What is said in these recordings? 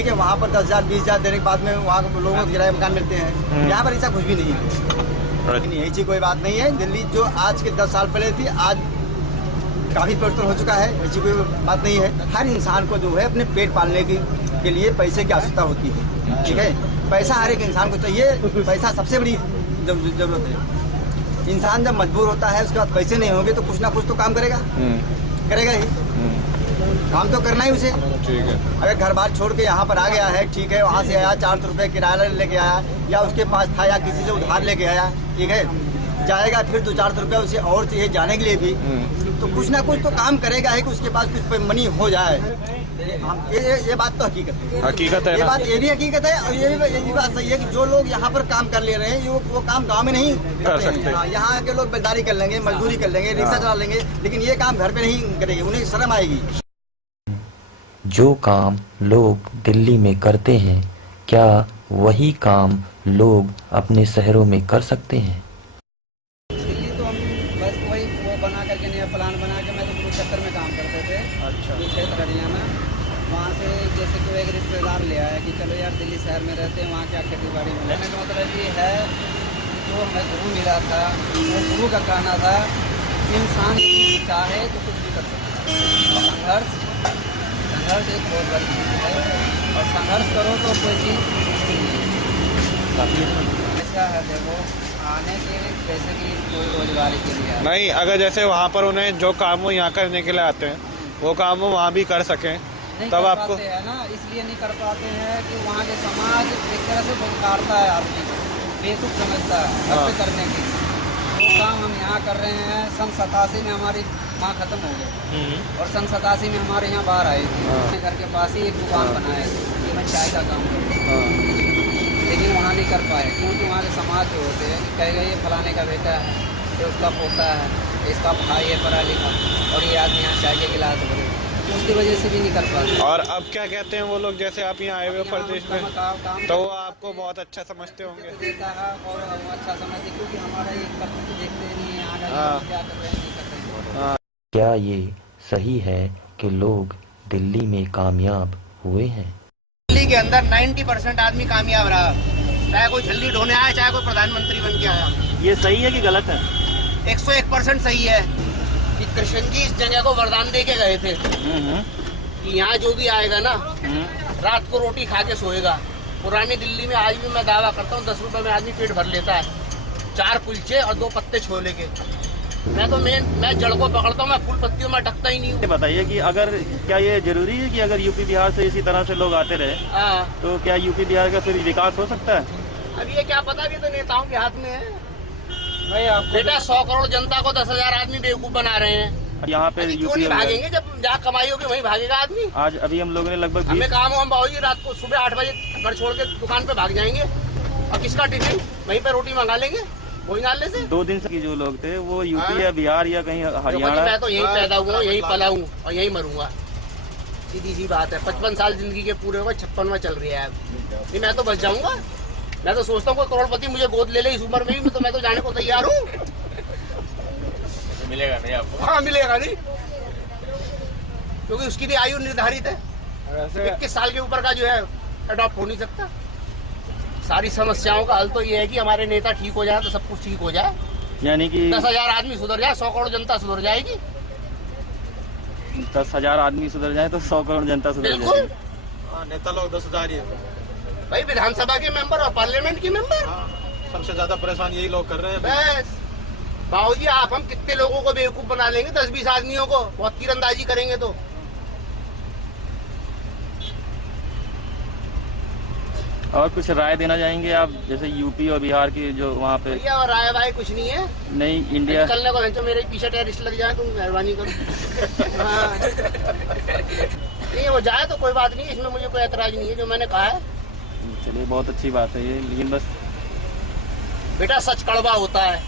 ठीक है, वहाँ पर 10,000 20,000 देने के बाद में वहाँ के लोगों को किराए मकान मिलते हैं। यहाँ पर ऐसा कुछ भी नहीं है। लेकिन ऐसी कोई बात नहीं है। दिल्ली जो आज के 10 साल पहले थी, आज काफ़ी परिवर्तन हो चुका है। ऐसी कोई बात नहीं है। हर इंसान को जो है अपने पेट पालने के लिए पैसे की आवश्यकता होती है। ठीक है, पैसा हर एक इंसान को चाहिए। पैसा सबसे बड़ी जरूरत है। इंसान जब मजबूर होता है, उसके बाद पैसे नहीं होंगे तो कुछ ना कुछ तो काम करेगा, करेगा ही। काम तो करना ही उसे। ठीक है। अगर घर बार छोड़ के यहाँ पर आ गया है, ठीक है, वहाँ से आया 400 रुपये किराया लेके आया, या उसके पास था या किसी से उधार लेके आया, ठीक है, जाएगा फिर 200-400 रुपये उसे और चाहिए जाने के लिए भी, तो कुछ ना कुछ तो काम करेगा है कि उसके पास कुछ मनी हो जाए। ये बात तो हकीकत है। है ये ना? बात ये भी हकीकत है, और ये भी बात सही है कि जो लोग यहाँ पर काम कर ले रहे हैं वो काम गांव में नहीं कर सकते। हाँ, यहाँ के लोग बेलदारी कर लेंगे, मजदूरी कर लेंगे, रिक्शा चला लेंगे, लेकिन ये काम घर पे नहीं करेंगे, उन्हें शर्म आएगी। जो काम लोग दिल्ली में करते हैं, क्या वही काम लोग अपने शहरों में कर सकते हैं? दिल्ली तो हम बस वही वो बना करके नया प्लान बना के, मैं तो कुरुक्षेत्र में काम करते थे। अच्छा। ये क्षेत्र हरियाणा, वहाँ से जैसे कि एक रिश्तेदार ले आया कि चलो यार दिल्ली शहर में रहते हैं, वहाँ क्या खेती बाड़ी में। कहने का मतलब ये है, जो हमें गुरु मिला था, वो गुरु का कहना था इंसान चाहे तो कुछ भी कर सकता है। संघर्ष एक बहुत बड़ी चीज़ है, और संघर्ष करो तो कोई चीज़ मुश्किल नहीं है। ऐसा है, देखो आने के जैसे कि कोई रोजगारी के लिए आए। नहीं, अगर जैसे वहाँ पर उन्हें जो काम वो यहाँ करने के लिए आते हैं, वो काम वो वहाँ भी कर सकें, नहीं तब कर आपको पाते हैं ना, इसलिए नहीं कर पाते हैं कि वहाँ के समाज एक तरह से बेकारता है, आदमी बेवकूफ़ समझता है खर्च करने की। वो काम हम यहाँ कर रहे हैं। सन 87 में हमारी माँ खत्म हो गई, और सन 87 में हमारे यहाँ बाहर आई थी। अपने घर के पास ही एक दुकान बनाया कि मैं चाय का काम करूँ, लेकिन वहाँ नहीं कर पाए, क्योंकि वहाँ के समाज जो होते हैं कि कहेगा ये फलाने का बेटा है, ये उसका पोता है, इसका भाई है पढ़ा लिखा, और ये आदमी यहाँ चाय के गिलास भरे, उसकी वजह से भी नहीं कर पाते। और अब क्या कहते हैं वो लोग, जैसे आप यहाँ आए हुए प्रदेश में, काम तो वो आपको बहुत अच्छा समझते होंगे। देता है और हम अच्छा समझते, क्योंकि हमारा ये कर्तव्य तो देखते नहीं है आगे हाँ। क्या कर रहे हैं नहीं कर रहे हैं। क्या ये सही है कि लोग दिल्ली में कामयाब हुए हैं? दिल्ली के अंदर 90% आदमी कामयाब रहा, चाहे कोई झल्ली ढोने आया, चाहे कोई प्रधानमंत्री बन के आया। ये सही है कि गलत है? 101% सही है कि कृष्ण जी इस जगह को वरदान दे के गए थे कि यहाँ जो भी आएगा ना, रात को रोटी खा के सोएगा। पुरानी दिल्ली में आज भी मैं दावा करता हूँ 10 रुपए में आदमी पेट भर लेता है, 4 कुलचे और 2 पत्ते छोले के। मैं जड़ को पकड़ता हूँ, मैं फूल पत्तियों में अटकता ही नहीं हूँ। ये बताइए कि अगर क्या ये जरूरी है कि अगर यूपी बिहार से इसी तरह से लोग आते रहे, तो क्या यूपी बिहार का फिर विकास हो सकता है? अब ये क्या पता, भी तो नेताओं के हाथ में है। बेटा 100 करोड़ जनता को 10,000 आदमी बेवकूफ बना रहे हैं। यहाँ पे क्यों यूपी नहीं भागेंगे? जब जहाँ कमाई होगी वहीं भागेगा आदमी। आज अभी हम लोगों ने लगभग हमें काम हम बाबूजी रात को सुबह 8 बजे घर छोड़ के दुकान पे भाग जाएंगे, और किसका टिफिन वहीं पे रोटी मंगा लेंगे भोजनालय से। 2 दिन से जो लोग थे वो यूपी या बिहार या कहीं हरियाणा। मैं तो यहीं पैदा हुआ, यहीं पला हूँ और यहीं मरूंगा, सीधी सी बात है। 55 साल जिंदगी के पूरे हुए, 56वां चल रहा है। नहीं मैं तो बच जाऊंगा। मैं तो सोचता हूँ कोई करोड़पति मुझे गोद ले ले इस उम्र में भी, तो मैं तो जाने को तैयार हूँ। मिलेगा नहीं आपको? हाँ मिलेगा नहीं, क्योंकि उसकी भी आयु निर्धारित है। 21 साल के ऊपर का जो है अडॉप्ट हो नहीं सकता। सारी समस्याओं का हल तो ये है कि हमारे नेता ठीक हो जाए तो सब कुछ ठीक हो जाए। यानी कि 10,000 आदमी सुधर जाए, 100 करोड़ जनता सुधर जाएगी। 10,000 आदमी सुधर जाए तो 100 करोड़ जनता सुधर बिल्कुल। जाएगी। नेता लोग 10,000 ही है भाई, विधानसभा के मेंबर और पार्लियामेंट के मेंबर, सबसे ज्यादा परेशान यही लोग कर रहे हैं। बस बाबूजी आप हम कितने लोगों को बेवकूफ बना लेंगे, 10-20 आदमियों को बहुत तीरंदाजी करेंगे तो। और कुछ राय देना चाहेंगे आप, जैसे यूपी और बिहार की जो वहाँ पे? भैया और राय भाई कुछ नहीं है। नहीं इंडिया निकलने को तो मेरे पीछे टेररिस्ट लग जाए, तुम मेहरबानी करो। हाँ। नहीं वो जाए तो कोई बात नहीं, इसमें मुझे कोई एतराज नहीं है जो मैंने कहा है। चलिए बहुत अच्छी बात है ये, लेकिन बस बेटा सच कड़वा होता है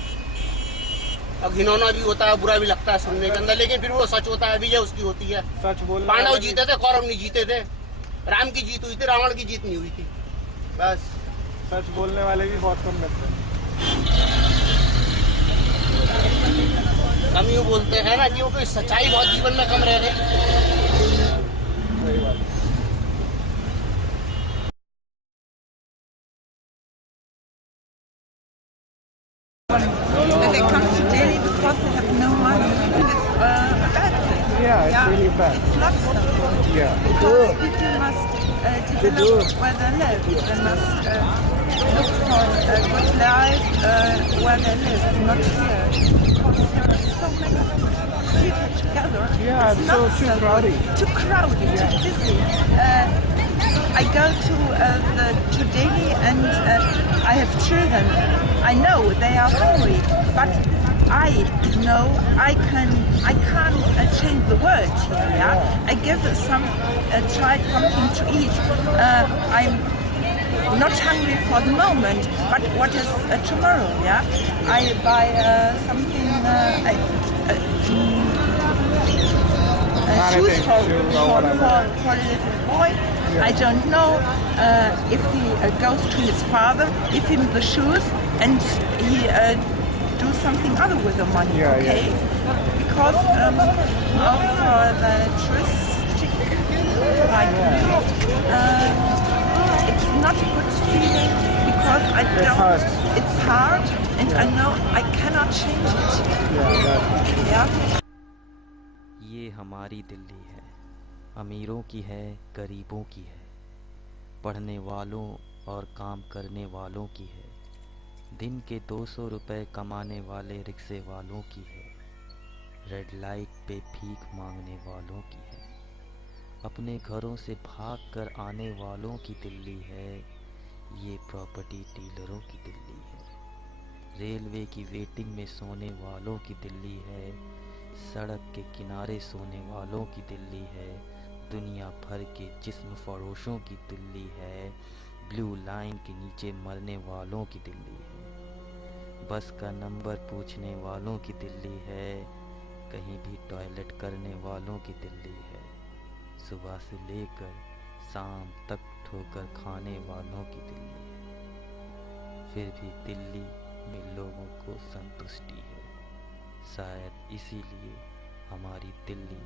और घिनौना भी होता है, बुरा भी लगता है सुनने के अंदर, लेकिन फिर वो सच होता है, विजय उसकी होती है। सच बोल पांडव जीते थे, कौरव नहीं जीते थे। राम की जीत हुई थी, रावण की जीत नहीं हुई थी। बस सच बोलने वाले भी बहुत कम मिलते हैं। हम यूँ बोलते हैं ना, क्योंकि सच्चाई बहुत जीवन में कम रह गई। But they come to Delhi because they have no money. And it's a bad thing. Yeah, it's really bad. It's not so good. Yeah. Because people must develop where they live. They must look for a good life where they live, not here. Because there are so many people together. Yeah, it's not too crowded. Too crowded, too busy. I go to Delhi and I have children. I know they are hungry, but I know I can't change the world here. Yeah, I give some child something to eat. I'm not hungry for the moment, but what is tomorrow? Yeah, I buy something. Shoes for a little boy. I don't know if he goes to his father, give him the shoes, and he do something other with the money. Okay, because of the touristic like it's not a good feeling because I don't. It's hard, and I know I cannot change it. Yeah. ये हमारी दिल्ली है, अमीरों की है, गरीबों की है, पढ़ने वालों और काम करने वालों की है, दिन के 200 रुपए कमाने वाले रिक्शे वालों की है, रेड लाइट पे भीख मांगने वालों की है, अपने घरों से भाग कर आने वालों की दिल्ली है, ये प्रॉपर्टी डीलरों की दिल्ली है, रेलवे की वेटिंग में सोने वालों की दिल्ली है, सड़क के किनारे सोने वालों की दिल्ली है, दुनिया भर के जिस्म फरोशों की दिल्ली है, ब्लू लाइन के नीचे मरने वालों की दिल्ली है, बस का नंबर पूछने वालों की दिल्ली है, कहीं भी टॉयलेट करने वालों की दिल्ली है, सुबह से लेकर शाम तक ठोकर खाने वालों की दिल्ली है, फिर भी दिल्ली में लोगों को संतुष्टि है, शायद इसीलिए हमारी दिल्ली